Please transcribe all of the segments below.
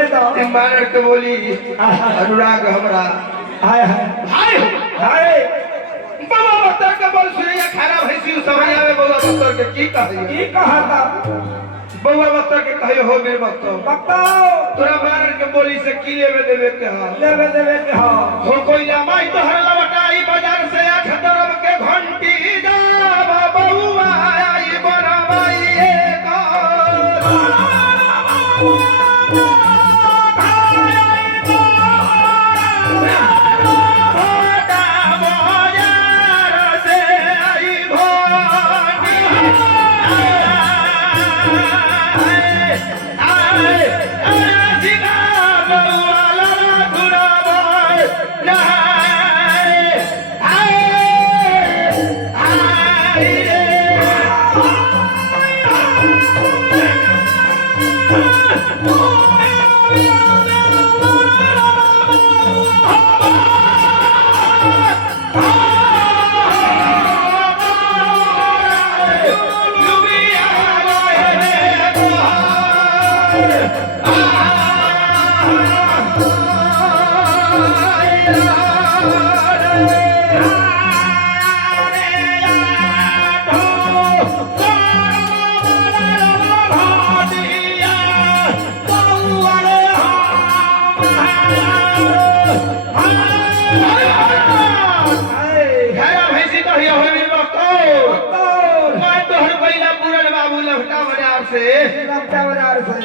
बोले तो मानर के बोली अनुराग हमरा हाय हाय हाय हाय बाबा बतर के बोल सुनिए खाना भैंसी समय आवे बाबा बतर के की कहिए की कहा था बाबा बतर के कहियो हो मेरे बतो बताओ तोरा मानर के बोली से की लेवे देवे के हा लेवे देवे के हो हो कोई लामाई तो हर लवटाई बाजार से आठ दरब के घंटी जा बउआ आई बनवाई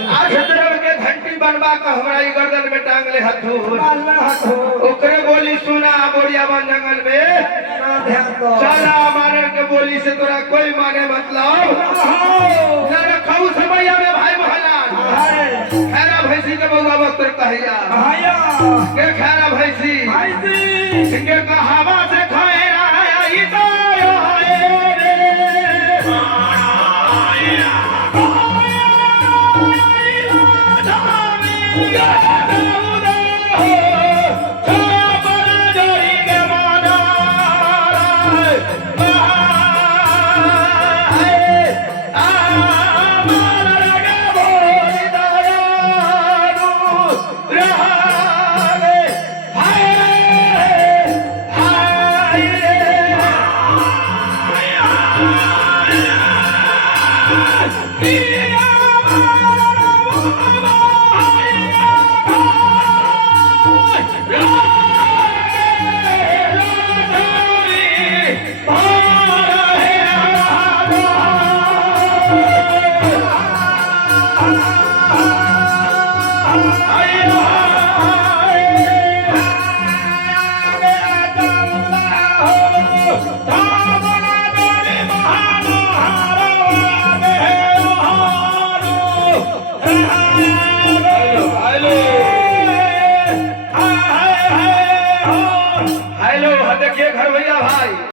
घंटी बनवा के हमरा गर्दन में टांग ले हथूर ओकरे बोली सुना बोरिया बन जंगल में सारा माने के बोली से तोरा कोई माने मतलब ना रखऊ समय में भाई महला खैरा भैंसी के बउआ बतर कहिया के खैरा भैंसी के कहावा से खैरा आई तो Yeah.